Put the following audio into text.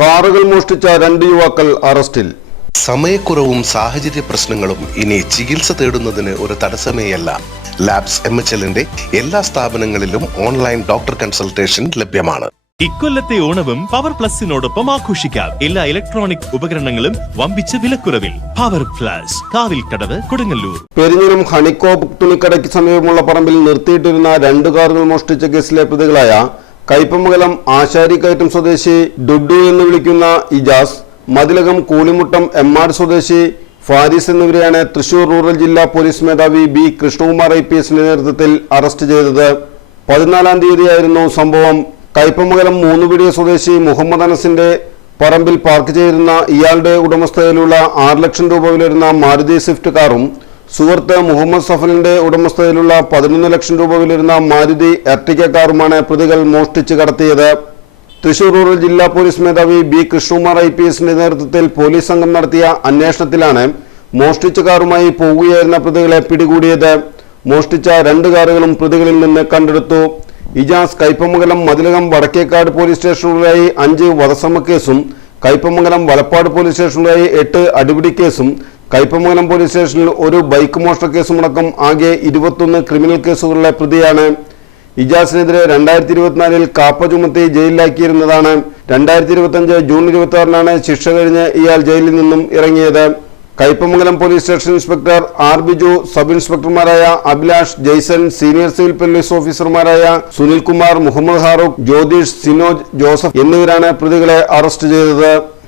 കാറുകൾ മോഷ്ടിച്ച രണ്ട് യുവാക്കൾ അറസ്റ്റിൽ. സമയക്കുറവും സാഹചര്യ പ്രശ്നങ്ങളും ഇനി ചികിത്സ തേടുന്നതിന് ഒരു തടസ്സമേയല്ല. ലാബ്സ് എം എച്ച് എല്ലിന്റെ എല്ലാ സ്ഥാപനങ്ങളിലും ഓൺലൈൻ ഡോക്ടർ കൺസൾട്ടേഷൻ ലഭ്യമാണ്. ഇക്കൊല്ലത്തെ ഓണവും പവർ പ്ലസിനോടൊപ്പം ആഘോഷിക്കാം. എല്ലാ ഇലക്ട്രോണിക് ഉപകരണങ്ങളും വമ്പിച്ച വിലക്കുറവിൽ. പവർ പ്ലസ് കടവ് കൊടുങ്ങല്ലൂർ. പെരിഞ്ഞനം ഹണിക്കോപ്പ് തുണിക്കടയ്ക്ക് സമീപമുള്ള പറമ്പിൽ നിർത്തിയിട്ടിരുന്ന രണ്ട് കാറുകൾ മോഷ്ടിച്ച കേസിലെ പ്രതികളായ കയ്പമംഗലം ആശാരിക്കയറ്റം സ്വദേശി ഡുഡു എന്ന് വിളിക്കുന്ന ഇജാസ് മതിലകം കൂളിമുട്ടം എം ആർ സ്വദേശി ഫാരിസ് എന്നിവരെയാണ് തൃശൂർ റൂറൽ ജില്ലാ പോലീസ് മേധാവി ബി കൃഷ്ണകുമാർ ഐ പി എസിന്റെ നേതൃത്വത്തിൽ അറസ്റ്റ് ചെയ്തത്. പതിനാലാം തീയതിയായിരുന്നു സംഭവം. കയ്പമംഗലം മൂന്നുപിടിയ സ്വദേശി മുഹമ്മദ് അനസിന്റെ പറമ്പിൽ പാർക്ക് ചെയ്തിരുന്ന ഇയാളുടെ ഉടമസ്ഥതയിലുള്ള ആറ് ലക്ഷം രൂപ വിലരുന്ന മാരുതി സ്വിഫ്റ്റ് കാറും സുഹൃത്ത് മുഹമ്മദ് സഫലിന്റെ ഉടമസ്ഥതയിലുള്ള പതിനൊന്ന് ലക്ഷം രൂപ വിലയിരുന്ന മാരുതി എർട്ടിക്ക കാറുമാണ് പ്രതികൾ മോഷ്ടിച്ച് കടത്തിയത്. തൃശൂർ റൂറൽ ജില്ലാ പോലീസ് മേധാവി ബി കൃഷ്ണകുമാർ ഐ പി എസിന്റെ നേതൃത്വത്തിൽ പോലീസ് സംഘം നടത്തിയ അന്വേഷണത്തിലാണ് മോഷ്ടിച്ച കാറുമായി പോവുകയായിരുന്ന പ്രതികളെ പിടികൂടിയത്. മോഷ്ടിച്ച രണ്ട് കാറുകളും പ്രതികളിൽ നിന്ന് കണ്ടെടുത്തു. ഇജാസ് കൈപ്പമംഗലം മതിലകം വടക്കേക്കാട് പോലീസ് സ്റ്റേഷനുകളിലായി അഞ്ച് വധശ്രമ കേസും കൈപ്പമംഗലം വലപ്പാട് പോലീസ് സ്റ്റേഷനിലായി എട്ട് അടിപിടി കേസും കയ്പമംഗലം പോലീസ് സ്റ്റേഷനിൽ ഒരു ബൈക്ക് മോഷണ കേസുമടക്കം ആകെ ഇരുപത്തൊന്ന് ക്രിമിനൽ കേസുകളിലെ പ്രതിയാണ്. ഇജാസിനെതിരെ രണ്ടായിരത്തി ഇരുപത്തിനാലിൽ കാപ്പ ചുമത്തി ജയിലിലാക്കിയിരുന്നതാണ്. രണ്ടായിരത്തി ഇരുപത്തിയഞ്ച് ജൂൺ ഇരുപത്തി ആറിനാണ് ശിക്ഷ കഴിഞ്ഞ് ഇയാൾ ജയിലിൽ നിന്നും ഇറങ്ങിയത്. Kaipamangalam police station inspector R Biju sub ഇൻസ്പെക്ടർമാരായ Abhilash Jaison senior civil police ഓഫീസർമാരായ സുനിൽകുമാർ മുഹമ്മദ് ഹാറൂഖ് ജ്യോതിഷ് സിനോജ് ജോസഫ് എന്നിവരാണ് പ്രതികളെ അറസ്റ്റ് ചെയ്തത്.